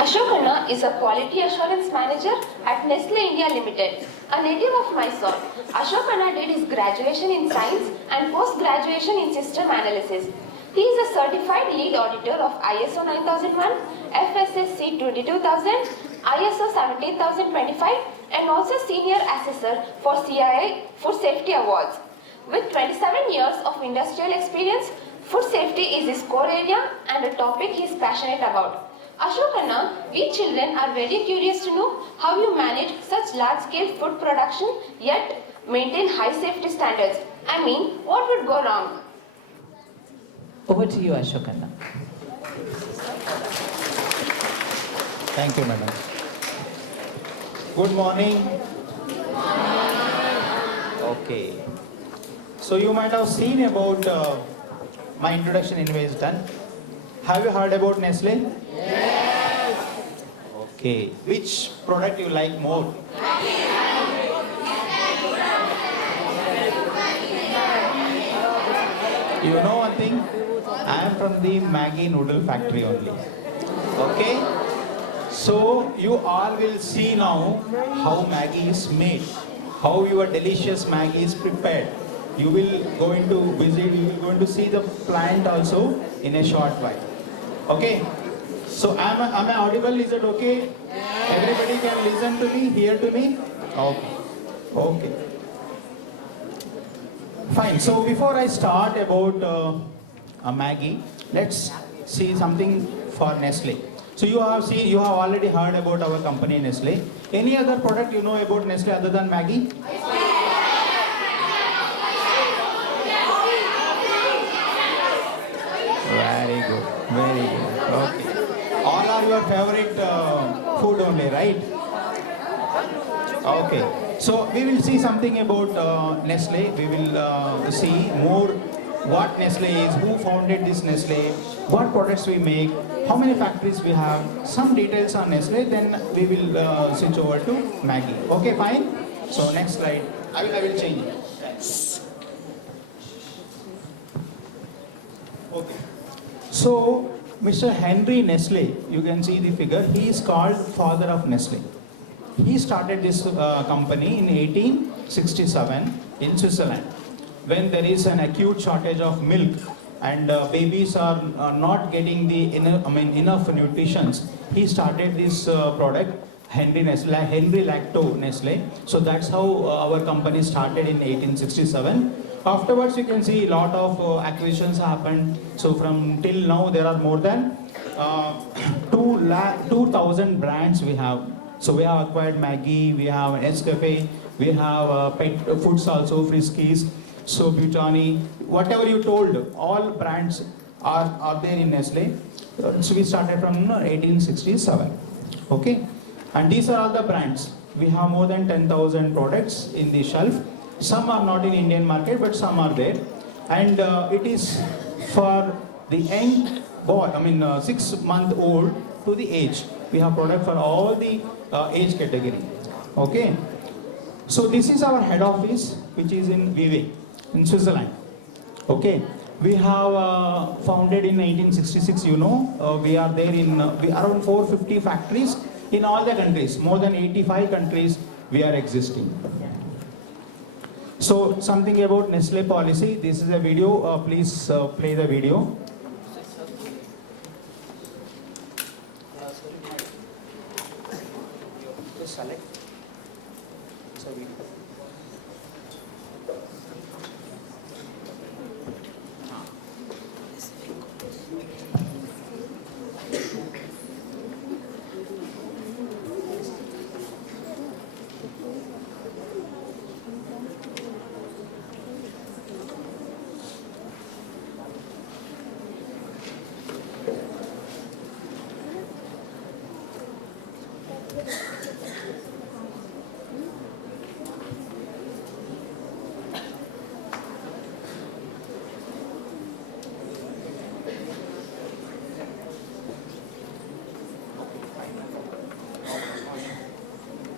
Ashok Khanna is a quality assurance manager at Nestle India Limited. A native of Mysore, Ashok Khanna did his graduation in science and post-graduation in system analysis. He is a certified lead auditor of ISO 9001, FSSC 22000, ISO 17025 and also senior assessor for CIA Food Safety Awards. With 27 years of industrial experience, food safety is his core area and a topic he is passionate about. Ashok Khanna, we children are very curious to know how you manage such large-scale food production yet maintain high safety standards. I mean, what would go wrong? Over to you, Ashok Khanna. Thank you, madam. Good morning. Okay. So you might have seen about my introduction anyway is done. Have you heard about Nestle? Yes. Okay. Which product you like more? You know one thing? I am from the Maggi noodle factory only. Okay? So you all will see now how Maggi is made, how your delicious Maggi is prepared. You will going to visit, you will going to see the plant also in a short while. Okay? So am I audible? Is it okay? Everybody can listen to me, hear to me? Okay. Okay. Fine. So before I start about Maggi, let's see something for Nestle. So you have already heard about our company Nestle. Any other product you know about Nestle other than Maggi? Very good, very good. Okay. All are your favorite food only, right? Okay. So we will see something about Nestle. We will see more what Nestle is, who founded this Nestle, what products we make, how many factories we have, some details on Nestle, then we will switch over to Maggi. Okay, fine? So next slide. I will change it. Okay. So Mr. Henry Nestle, you can see the figure, he is called father of Nestle. He started this company in 1867 in Switzerland. When there is an acute shortage of milk and babies are not getting the enough nutrition, he started this product, Henry Lacto Nestle. So that's how our company started in 1867. Afterwards, you can see a lot of acquisitions happened. So from till now, there are more than 2,000 brands we have. So we have acquired Maggi, we have Nescafe, we have pet foods also, Friskies, so Butani, whatever you told, all brands are there in Nestle. So we started from 1867. Okay, and these are all the brands. We have more than 10,000 products in the shelf. Some are not in Indian market, but some are there. And it is for the young boy, 6-month-old to the age. We have product for all the age category. Okay. So this is our head office, which is in Vevey, in Switzerland. Okay. We have founded in 1966. You know, we are there in around 450 factories in all the countries. More than 85 countries we are existing. So something about Nestle policy. This is a video. Please play the video. Select. So video.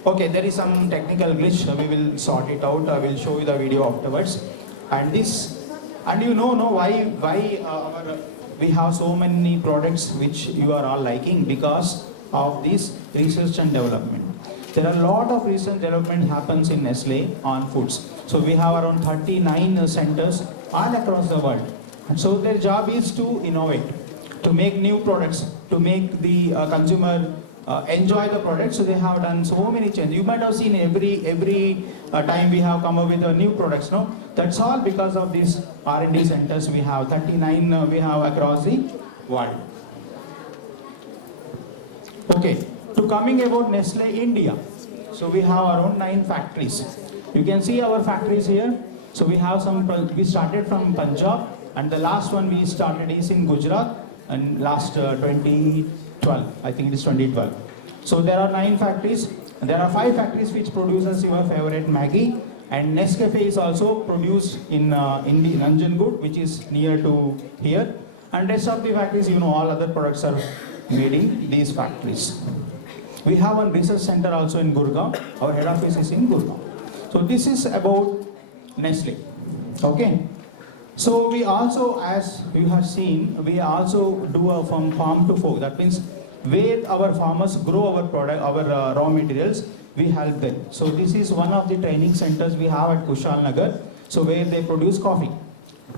Okay, there is some technical glitch. We will sort it out. I will show you the video afterwards. And you know why we have so many products which you are all liking, because of this research and development. There are a lot of research and development happens in Nestle on foods. So we have around 39 centers all across the world. And so their job is to innovate, to make new products, to make the consumer enjoy the product. So they have done so many changes. You might have seen every time we have come up with new products. No, that's all because of these R&D centers. We have 39 we have across the world. Okay, to coming about Nestle India. So we have around 9 factories. You can see our factories here. So we have some. We started from Punjab, and the last one we started is in Gujarat, and last 2012. I think it is 2012. So there are 9 factories. There are 5 factories which produces your favorite Maggi, and Nescafe is also produced in the Nanjangud, which is near to here. And rest of the factories, all other products are made in these factories. We have one research center also in Gurgaon. Our head office is in Gurgaon. So this is about Nestle. Okay. So we also, as you have seen, we also do a from farm to fork. That means where our farmers grow our product, our raw materials, we help them. So this is one of the training centers we have at Kushal Nagar. So where they produce coffee.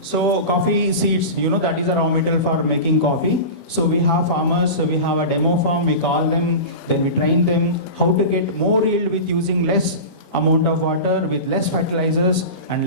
So coffee seeds, that is a raw material for making coffee. So we have farmers, so we have a demo farm, we call them, then we train them how to get more yield with using less amount of water, with less fertilizers and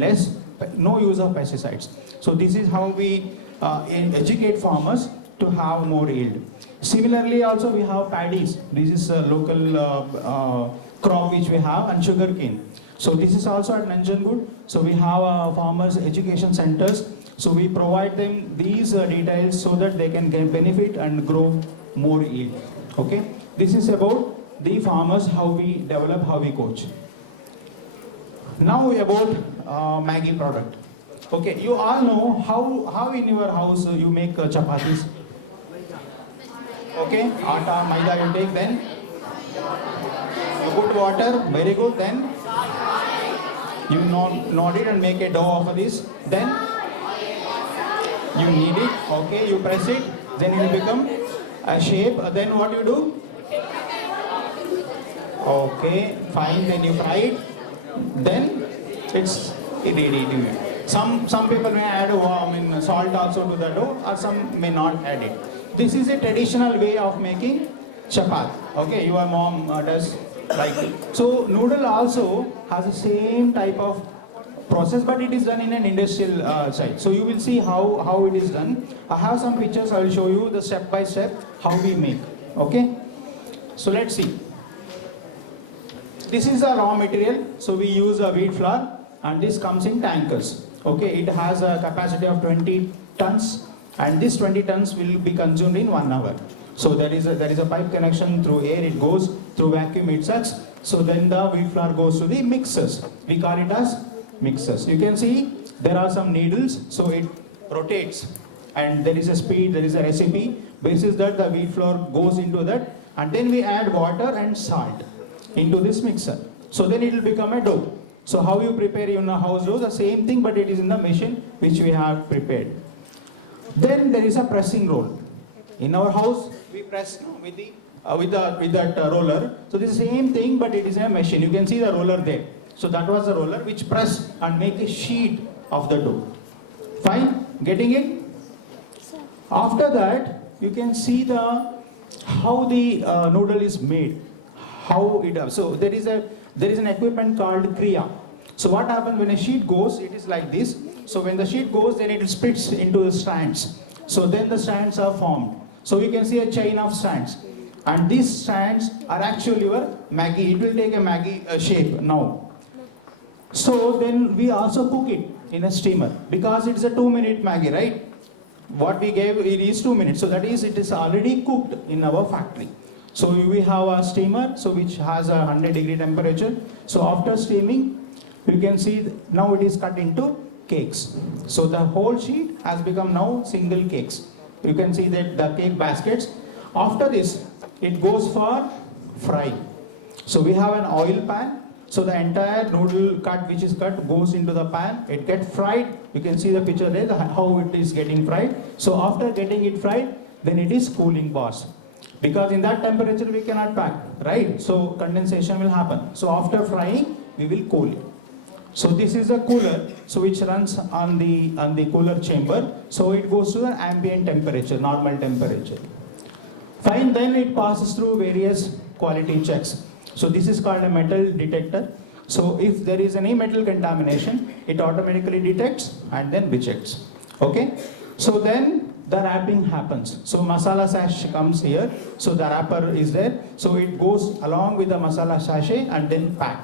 no use of pesticides. So this is how we educate farmers to have more yield. Similarly also we have paddies. This is a local crop which we have, and sugarcane. So this is also at Nanjangud. So we have farmers education centers. So we provide them these details so that they can get benefit and grow more yield. Okay. This is about the farmers, how we develop, how we coach. Now about Maggi product. Okay, you all know how in your house you make chapatis. Okay, atta, maida you take, then you put water, very good, then you knot it and make a dough of this, then you knead it, okay, you press it, then it will become a shape, then what you do? Okay, fine, then you fry it, then it's ready to eat. Some people may add salt also to the dough, or some may not add it. This is a traditional way of making chapat. Okay, your mom does like it. So noodle also has the same type of process, but it is done in an industrial side. So you will see how it is done. I have some pictures. I will show you the step by step how we make. Okay. So let's see. This is the raw material. So we use a wheat flour, and this comes in tankers. Okay, it has a capacity of 20 tons, and this 20 tons will be consumed in 1 hour. So there is a pipe connection through air, it goes through vacuum, it sucks. So then the wheat flour goes to the mixers. We call it as mixers. You can see there are some needles, so it rotates, and there is a speed, there is a recipe. Basis that the wheat flour goes into that, and then we add water and salt into this mixer. So then it will become a dough. So how you prepare in a house dough, the same thing, but it is in the machine which we have prepared. Then there is a pressing roll. In our house, we press with that roller. So this is the same thing, but it is a machine. You can see the roller there. So that was the roller which press and make a sheet of the dough. Fine, getting it? After that, you can see how the noodle is made. How it so there is an equipment called Kriya. So what happens when a sheet goes? It is like this. So when the sheet goes, then it splits into the strands. So then the strands are formed. So you can see a chain of strands, and these strands are actually your Maggi. It will take a Maggi shape now. So then we also cook it in a steamer, because it is a 2-minute Maggi, right? What we gave, it is 2 minutes. So that is, it is already cooked in our factory. So we have a steamer, so which has a 100-degree temperature. So after steaming, you can see now it is cut into cakes. So the whole sheet has become now single cakes. You can see that the cake baskets. After this, it goes for fry. So we have an oil pan. So the entire noodle cut which is cut goes into the pan. It gets fried. You can see the picture there, how it is getting fried. So after getting it fried, then it is cooling bars. because in that temperature we cannot pack, right? So condensation will happen. So after frying, we will cool it. So this is a cooler, so which runs on the cooler chamber. So it goes to the ambient temperature, normal temperature. Fine, then it passes through various quality checks. So this is called a metal detector. So if there is any metal contamination, it automatically detects and then rejects. Okay? So then the wrapping happens. So masala sachet comes here. So the wrapper is there. So it goes along with the masala sachet and then pack.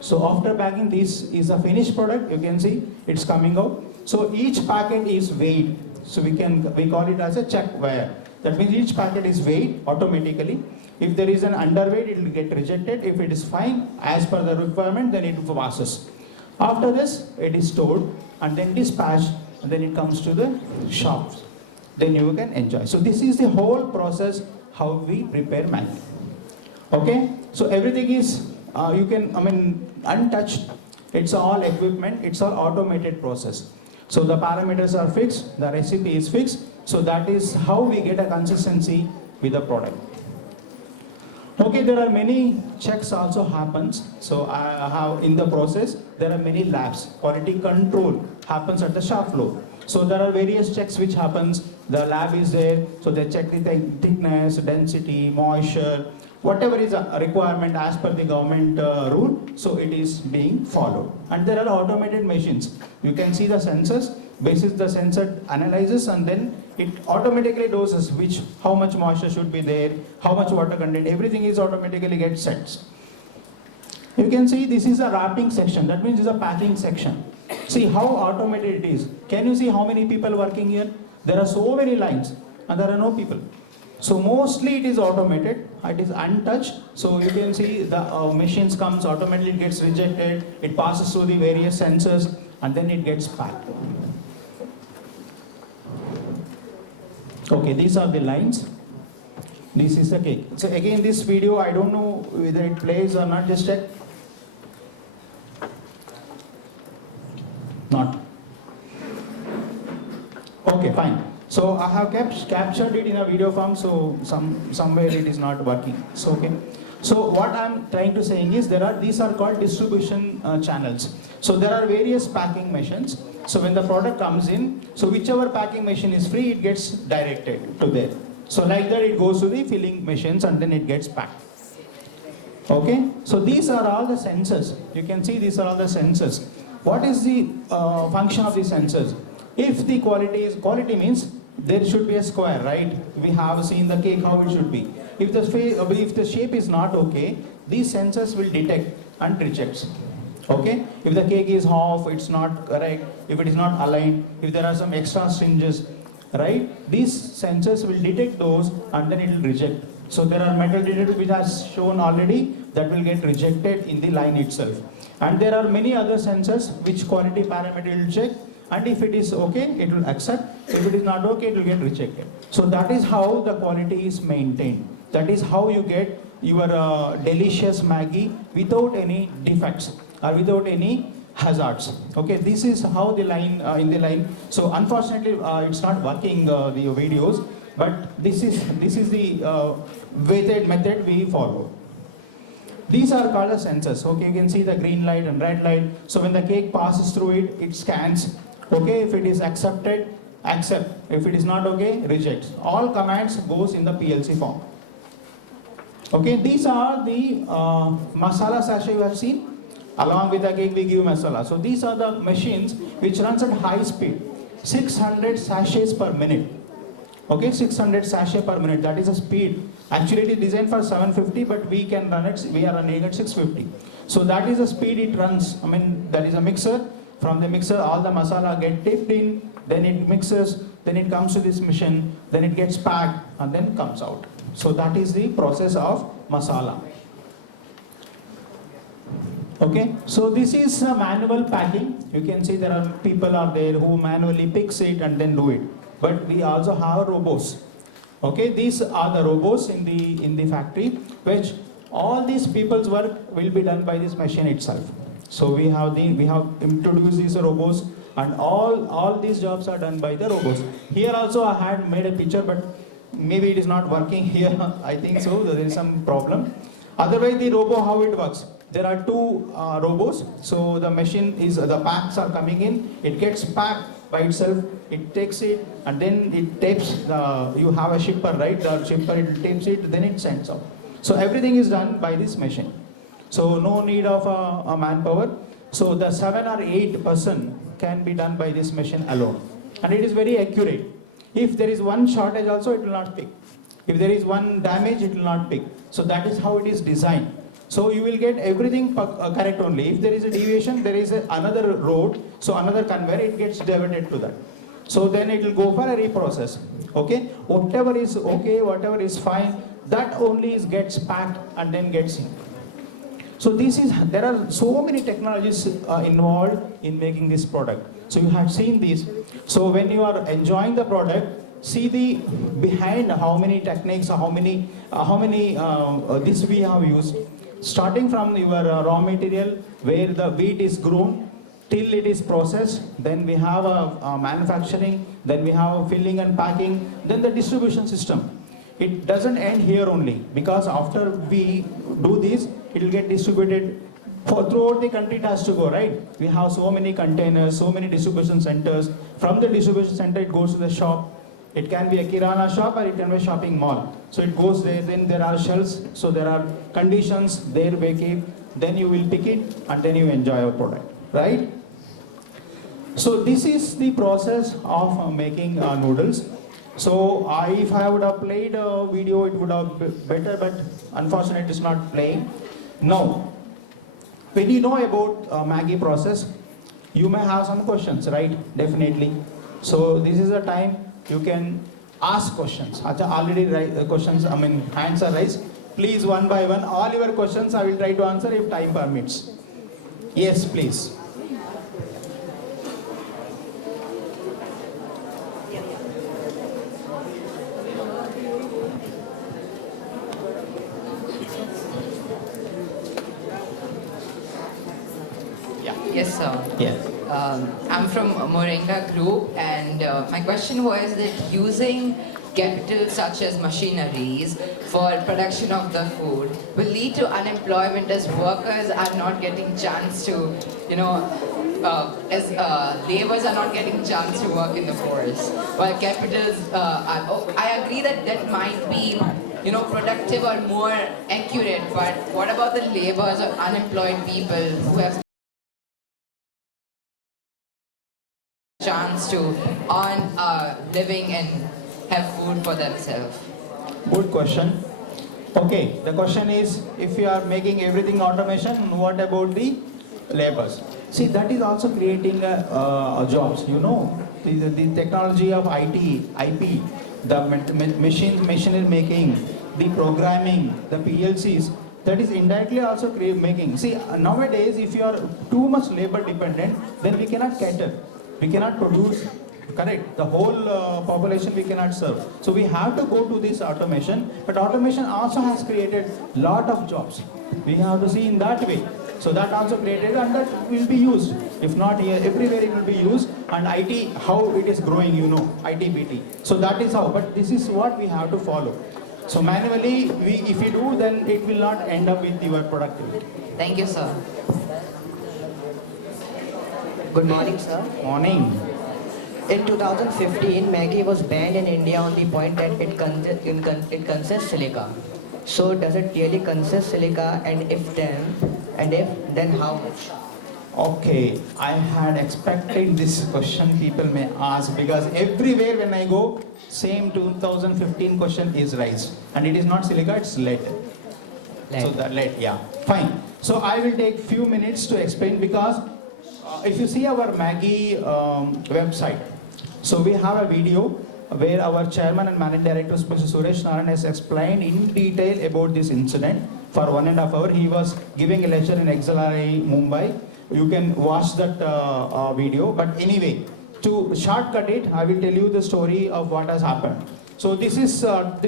So after packing, this is a finished product. You can see it's coming out. So each packet is weighed. So we call it as a check weigh. That means each packet is weighed automatically. If there is an underweight, it will get rejected. If it is fine, as per the requirement, then it passes. After this, it is stored and then dispatched, and then it comes to the shops. Then you can enjoy. So this is the whole process how we prepare Maggi. Okay? So everything is, untouched. It's all equipment. It's all automated process. So the parameters are fixed. The recipe is fixed. So that is how we get a consistency with the product. Okay, there are many checks also happens. So I have in the process, there are many labs. Quality control happens at the shop floor. So there are various checks which happens. The lab is there. So they check the thickness, density, moisture, whatever is a requirement as per the government rule. So it is being followed. And there are automated machines. You can see the sensors. Basis the sensor analyzes and then it automatically doses how much moisture should be there, how much water content, everything is automatically gets set. You can see this is a wrapping section, that means it's a packing section. See how automated it is. Can you see how many people working here? There are so many lines and there are no people. So mostly it is automated, it is untouched. So you can see the machines comes automatically, it gets rejected, it passes through the various sensors and then it gets packed. Okay, these are the lines. This is the cake. So again, this video, I don't know whether it plays or not, just check. Not. Okay, fine. So I have captured it in a video form, so somewhere it is not working. So okay. So what I'm trying to say is these are called distribution channels. So there are various packing machines. So when the product comes in, so whichever packing machine is free, it gets directed to there. So like that it goes to the filling machines and then it gets packed. Okay, so these are all the sensors. You can see these are all the sensors. What is the function of the sensors? If the quality means there should be a square, right? We have seen the cake how it should be. If the shape is not okay, these sensors will detect and reject. Okay, if the cake is off, it's not correct, if it is not aligned, if there are some extra stringes, right? These sensors will detect those and then it will reject. So there are metal detectors which are shown already that will get rejected in the line itself. And there are many other sensors which quality parameter will check, and if it is okay, it will accept. If it is not okay, it will get rejected. So that is how the quality is maintained. That is how you get your delicious Maggi without any defects or without any hazards. Okay, this is how the line in the line. So unfortunately, it's not working the videos, but this is the method we follow. These are called as sensors. Okay, you can see the green light and red light. So when the cake passes through it, it scans. Okay, if it is accepted, accept. If it is not okay, reject. All commands goes in the PLC form. Okay, these are the masala sachet you have seen. Along with the cake, we give masala. So these are the machines which runs at high speed, 600 sachets per minute. Okay, 600 sachet per minute. That is the speed. Actually, it is designed for 750, but we can run it. We are running at 650. So that is the speed it runs. I mean, that is a mixer. From the mixer, all the masala get dipped in. Then it mixes. Then it comes to this machine. Then it gets packed and then comes out. So that is the process of masala. Okay, so this is a manual packing. You can see there are people are there who manually picks it and then do it. But we also have robots. Okay, these are the robots in the factory, which all these people's work will be done by this machine itself. So we have introduced these robots, and all these jobs are done by the robots. Here also I had made a picture, but maybe it is not working here. I think so. There is some problem. Otherwise, the robo, how it works? There are two robos. So the machine is, the packs are coming in. It gets packed by itself. It takes it and then it tapes. You have a shipper, right? The shipper, it tapes it, then it sends out. So everything is done by this machine. So no need of a manpower. So the 7 or 8 person can be done by this machine alone. And it is very accurate. If there is one shortage also, it will not pick. If there is one damage, it will not pick. So that is how it is designed. So you will get everything correct only. If there is a deviation, there is another road, so another conveyor, it gets diverted to that. So then it will go for a reprocess. Okay? Whatever is okay, whatever is fine, that only gets packed and then gets in. So there are so many technologies involved in making this product. So you have seen these. So when you are enjoying the product, see the behind how many techniques, how many this we have used. Starting from your raw material where the wheat is grown till it is processed, then we have a manufacturing, then we have filling and packing, then the distribution system. It doesn't end here only, because after we do this, it will get distributed throughout the country. It has to go, right? We have so many containers, so many distribution centers. From the distribution center, it goes to the shop. It can be a kirana shop or it can be a shopping mall. So it goes there, then there are shelves, so there are conditions there we keep, then you will pick it and then you enjoy your product, right? So this is the process of making noodles. So if I would have played a video, it would have been better, but unfortunately it's not playing. Now, when you know about Maggi process, you may have some questions, right? Definitely. So this is a time you can ask questions. Already questions, hands are raised. Please, one by one, all your questions I will try to answer if time permits. Yes, please. Yes, sir. Yeah. I'm from Moringa Group, and my question was that using capital such as machineries for production of the food will lead to unemployment, as workers are not getting chance to, as laborers are not getting chance to work in the forest. While capitals, I agree that might be, productive or more accurate, but what about the laborers or unemployed people who have chance to earn a living and have food for themselves? Good question. Okay, the question is, if you are making everything automation, what about the labors? See, that is also creating jobs. The technology of IT, IP, the machinery making, the programming, the PLCs, that is indirectly also making. See, nowadays, if you are too much labor dependent, then we cannot cater. We cannot produce, correct? The whole population we cannot serve. So we have to go to this automation, but automation also has created lot of jobs. We have to see in that way. So that also created, and that will be used. If not here, everywhere it will be used. And IT, how it is growing, IT, BT. So that is how, but this is what we have to follow. So manually, if we do, then it will not end up with your productivity. Thank you, sir. Good morning, sir. Morning. In 2015, Maggi was banned in India on the point that it consists silica. So does it really consist silica, and if then how much? Okay, I had expected this question people may ask, because everywhere when I go, same 2015 question is raised, and it is not silica, it's lead. So the lead, yeah, fine. So I will take few minutes to explain, because if you see our Maggi website, so we have a video where our chairman and managing director, Mr. Suresh Narayan, has explained in detail about this incident for 1.5 hours. He was giving a lecture in XLRI, Mumbai. You can watch that video. But anyway, to shortcut it, I will tell you the story of what has happened. So this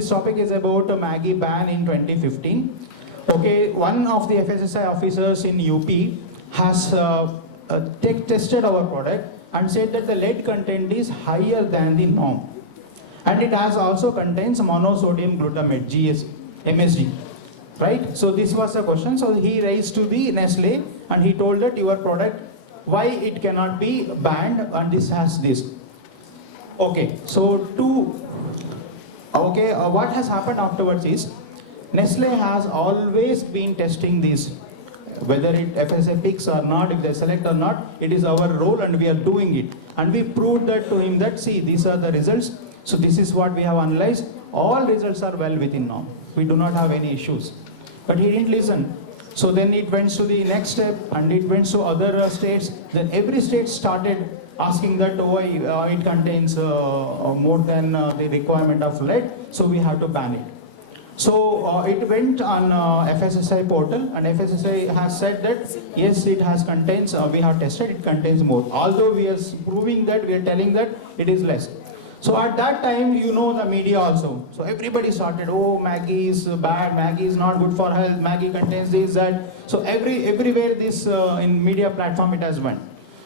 topic is about a Maggi ban in 2015. Okay, one of the FSSAI officers in UP has tested our product and said that the lead content is higher than the norm. and it has also contains monosodium glutamate, MSG. Right? So this was the question. So he raised to the Nestle and he told that your product, why it cannot be banned, and this has this. Okay, so what has happened afterwards is Nestle has always been testing these, whether it FSA picks or not, if they select or not, it is our role and we are doing it. And we proved that to him that, see, these are the results. So this is what we have analyzed. All results are well within norm. We do not have any issues. But he didn't listen. So then it went to the next step and it went to other states. Then every state started asking that, oh, it contains more than the requirement of lead, so we have to ban it. So it went on FSSAI portal, and FSSAI has said that yes, it has contains, we have tested, it contains more. Although we are proving that, we are telling that it is less. So at that time, you know, the media also. So everybody started, oh, Maggi is bad, Maggi is not good for health, Maggi contains this, that. So everywhere this in media platform it has went.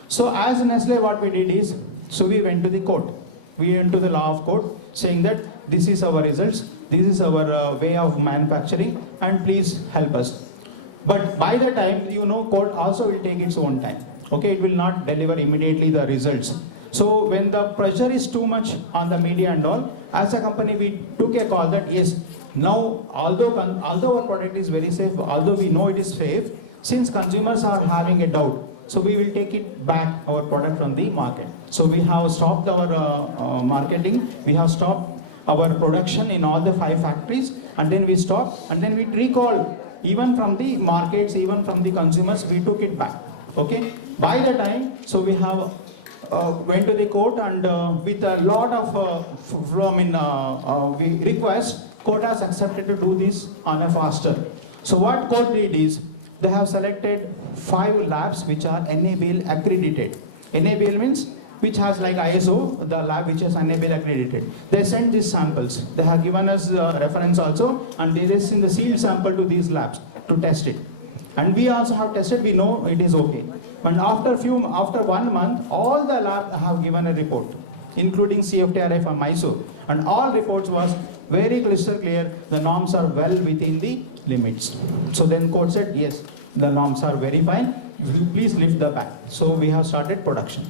So as Nestle, what we did is, so we went to the court. We went to the law of court saying that this is our results, this is our way of manufacturing, and please help us. But by the time, you know, court also will take its own time. Okay, it will not deliver immediately the results. So when the pressure is too much on the media and all, as a company we took a call that yes, now although our product is very safe, although we know it is safe, since consumers are having a doubt, so we will take it back, our product, from the market. So we have stopped our marketing, we have stopped our production in all the 5 factories, and then we stopped, and then we recalled even from the markets, even from the consumers, we took it back. Okay. By the time, so we have went to the court, and with a lot of request, court has accepted to do this on a faster. So what court did is, they have selected 5 labs which are NABL accredited. NABL means which has like ISO, the lab which is NABL accredited. They sent these samples. They have given us reference also, and they send the sealed sample to these labs to test it. And we also have tested, we know it is okay. But after 1 month, all the labs have given a report, including CFTRI from Mysore. And all reports was very crystal clear, the norms are well within the limits. So then court said, yes, the norms are very fine, please lift the ban. So we have started production.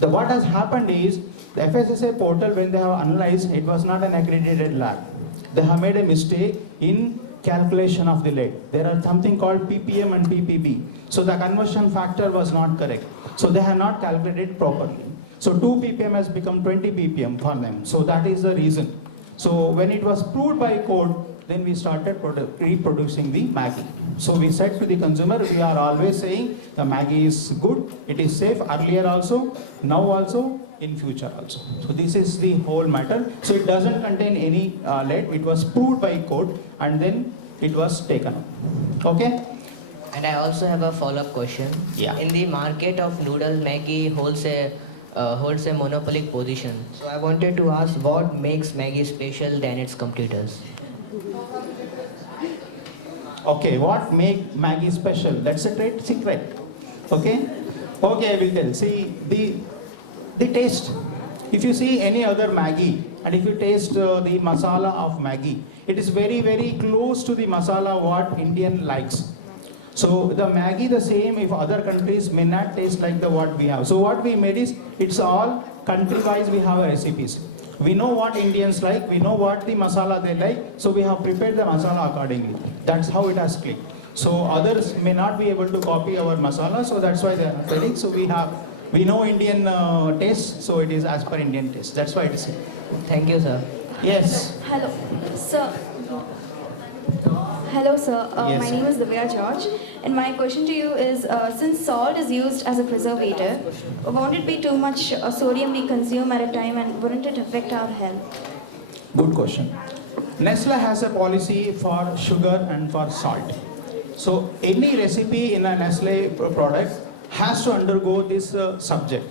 What has happened is, the FSSAI portal, when they have analyzed, it was not an accredited lab. They have made a mistake in calculation of the lead. There are something called ppm and ppb. So the conversion factor was not correct. So they have not calculated properly. So 2 ppm has become 20 ppm for them. So that is the reason. So when it was proved by court, then we started reproducing the Maggi. So we said to the consumer, we are always saying the Maggi is good, it is safe, earlier also, now also, in future also. So this is the whole matter. So it doesn't contain any lead. It was proved by court, and then it was taken up. Okay? And I also have a follow-up question. Yeah. In the market of noodles, Maggi holds a monopoly position. So I wanted to ask, what makes Maggi special than its competitors? Okay, what make Maggi special? That's a trade secret. Okay? Okay, I will tell. See, the taste. If you see any other Maggi, and if you taste the masala of Maggi, it is very, very close to the masala what Indian likes. So the Maggi the same, if other countries may not taste like the what we have. So what we made is, it's all country-wise we have recipes. We know what Indians like, we know what the masala they like, so we have prepared the masala accordingly. That's how it has clicked. So others may not be able to copy our masala, so that's why they are failing. So we know Indian taste, so it is as per Indian taste. That's why it is. Thank you, sir. Yes. Hello, sir. Hello, sir. Yes. My name is Divya George, and my question to you is: since salt is used as a preservative, won't it be too much sodium we consume at a time, and wouldn't it affect our health? Good question. Nestle has a policy for sugar and for salt. So any recipe in a Nestle product has to undergo this subject.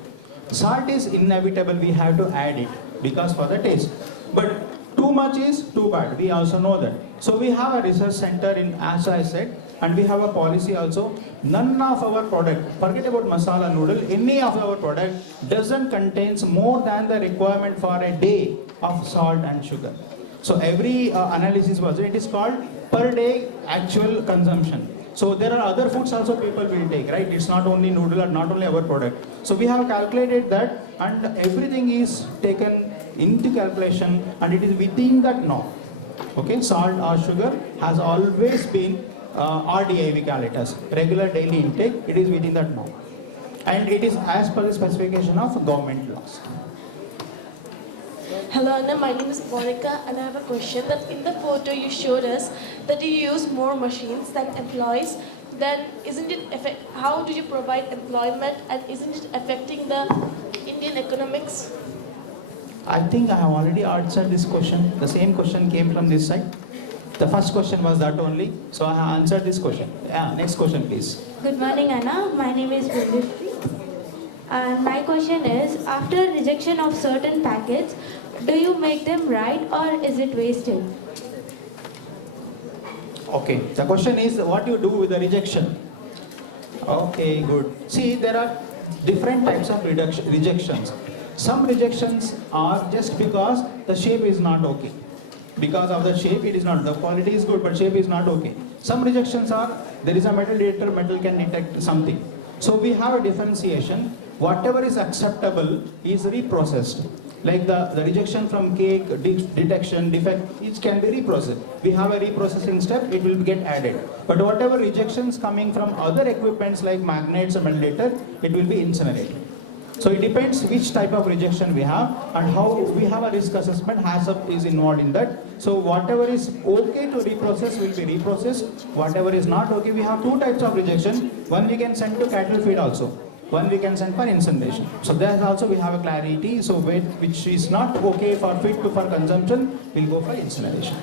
Salt is inevitable, we have to add it because for the taste. But too much is too bad, we also know that. So we have a research center in, as I said, and we have a policy also. None of our product, forget about masala noodle, any of our product doesn't contains more than the requirement for a day of salt and sugar. So every analysis was, it is called per day actual consumption. So there are other foods also people will take, right? It's not only noodle or not only our product. So we have calculated that, and everything is taken into calculation, and it is within that norm. Okay, salt or sugar has always been RDI, we call it as regular daily intake. It is within that norm, and it is as per the specification of government laws. Hello Anna, my name is Monica and I have a question that in the photo you showed us that you use more machines than employees. Then isn't it how do you provide employment and isn't it affecting the Indian economics? I think I have already answered this question. The same question came from this side. The first question was that only. So I have answered this question. Yeah, next question please. Good morning, Anna. My name is Bridget. And my question is, after rejection of certain packets, do you make them right or is it wasted? Okay, the question is what you do with the rejection. Okay, good. See, there are different types of rejections. Some rejections are just because the shape is not okay. Because of the shape, it is not, the quality is good, but shape is not okay. Some rejections are, there is a metal detector, metal can detect something. So we have a differentiation. Whatever is acceptable is reprocessed. Like the rejection from cake, detection, defect, it can be reprocessed. We have a reprocessing step, it will get added. But whatever rejections coming from other equipments like magnets and metal detector, it will be incinerated. So it depends which type of rejection we have and how we have a risk assessment. HACCP is involved in that. So whatever is okay to reprocess will be reprocessed. Whatever is not okay, we have two types of rejection. One we can send to cattle feed also. One we can send for incineration. So there also we have a clarity. So which is not okay for feed to for consumption will go for incineration.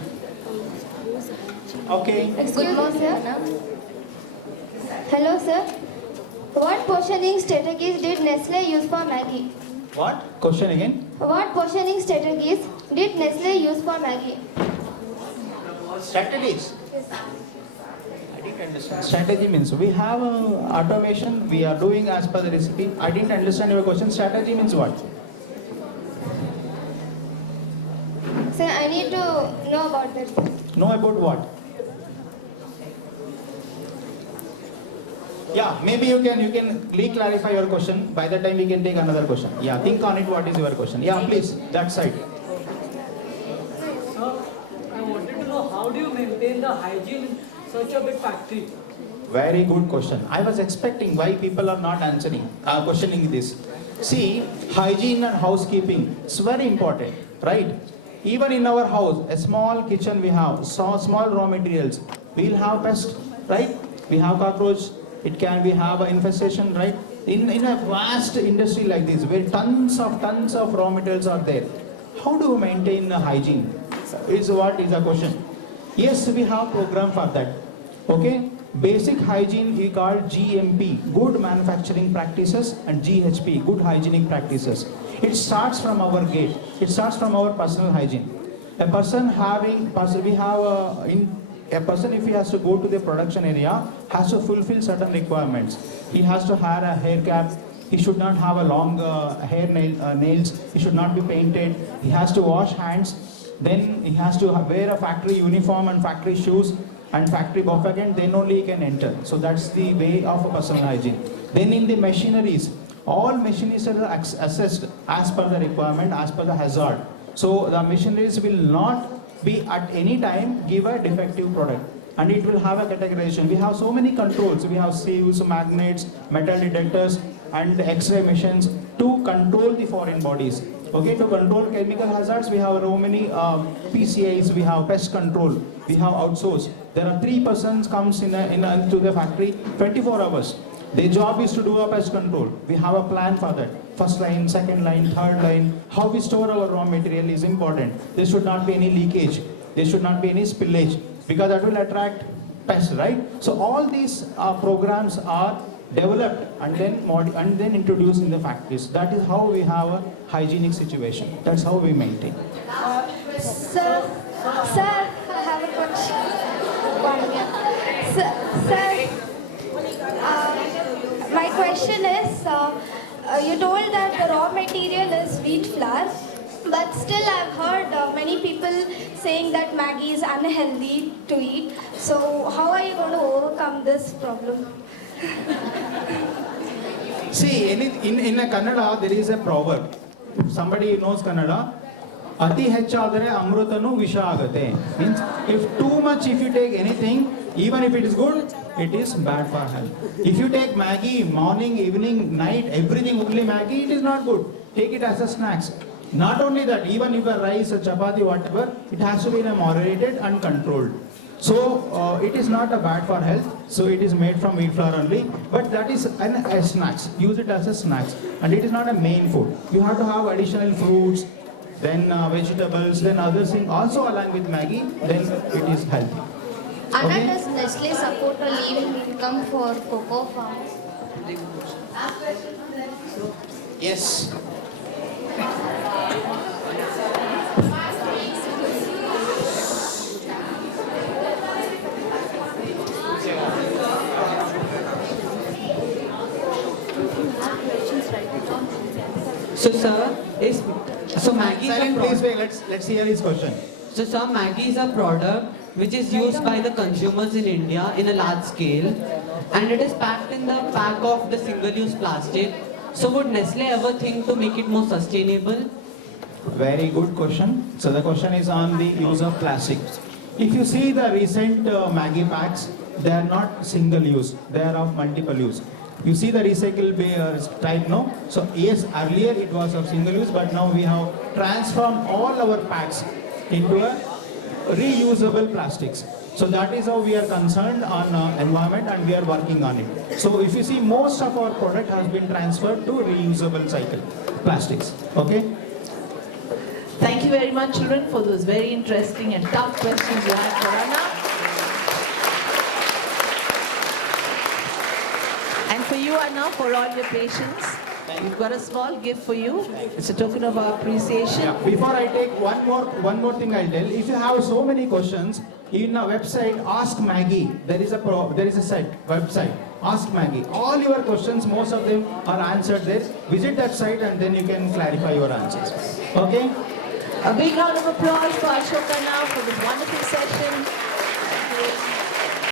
Okay. Excuse me, sir. Hello, sir. What portioning strategies did Nestle use for Maggie? What? Question again? What portioning strategies did Nestle use for Maggie? Strategies. I didn't understand. Strategy means we have automation, we are doing as per the recipe. I didn't understand your question. Strategy means what? Sir, I need to know about this. Know about what? Yeah, maybe you can re-clarify your question. By the time we can take another question. Yeah, think on it. What is your question? Yeah, please, that side. Sir, I wanted to know how do you maintain the hygiene in such a big factory? Very good question. I was expecting why people are not answering, questioning this. See, hygiene and housekeeping is very important, right? Even in our house, a small kitchen we have, small raw materials. We'll have pest, right? We have cockroach. It can be have an infestation, right? In a vast industry like this, where tons of raw materials are there, how do you maintain hygiene? Is what is the question. Yes, we have program for that. Okay, basic hygiene we call GMP, good manufacturing practices, and GHP, good hygienic practices. It starts from our gate. It starts from our personal hygiene. A person if he has to go to the production area, has to fulfill certain requirements. He has to wear a hair cap. He should not have a long nails. He should not be painted. He has to wash hands. Then he has to wear a factory uniform and factory shoes and factory buff again. Then only he can enter. So that's the way of a personal hygiene. Then in the machineries, all machineries are assessed as per the requirement, as per the hazard. So the machineries will not be at any time give a defective product, and it will have a categorization. We have so many controls. We have sieves, magnets, metal detectors, and X-ray machines to control the foreign bodies. Okay, to control chemical hazards, we have so many PCIs. We have pest control. We have outsourced. There are 3 persons comes into the factory 24 hours. Their job is to do a pest control. We have a plan for that. First line, second line, third line. How we store our raw material is important. There should not be any leakage. There should not be any spillage, because that will attract pests, right? So all these programs are developed and then introduced in the factories. That is how we have a hygienic situation. That's how we maintain. Sir, I have a question. Sir, my question is, you told that the raw material is wheat flour, But still, I've heard many people saying that Maggie is unhealthy to eat. So how are you going to overcome this problem? See, in a Kannada, there is a proverb. If somebody knows Kannada, Ati hechadare amrutanu visha agate. Means if you take anything, even if it is good, it is bad for health. If you take Maggie morning, evening, night, everything only Maggie, it is not good. Take it as a snacks. Not only that, even if a rice, a chapati, whatever, it has to be moderated and controlled. So it is not a bad for health. So it is made from wheat flour only. But that is a snacks. Use it as a snacks, and it is not a main food. You have to have additional fruits, then vegetables, then other things also along with Maggie. Then it is healthy. Anna, Okay? does Nestle support a lean income for cocoa farmers? Yes. So sir, Maggi is a Silent, please product. wait. Let's hear his question. So sir, Maggi is a product which is used by the consumers in India in a large scale, and it is packed in the pack of the single-use plastic. So would Nestle ever think to make it more sustainable? Very good question. So the question is on the use of plastic. If you see the recent Maggi packs, they are not single use. They are of multiple use. You see the recycle type, no? So yes, earlier it was of single use, but now we have transformed all our packs into a reusable plastics. So that is how we are concerned on environment, and we are working on it. So if you see, most of our product has been transferred to reusable cycle plastics. Okay? Thank you very much, children, for those very interesting and tough questions you had for Anna. And for you, Anna, for all your patience, we've got a small gift for you. It's a token of our appreciation. Yeah. Before I take one more thing, I'll tell. If you have so many questions, in a website, Ask Maggie, there is a site, website, Ask Maggie. All your questions, most of them are answered there. Visit that site and then you can clarify your answers. Okay? A big round of applause for Ashoka now for this wonderful session.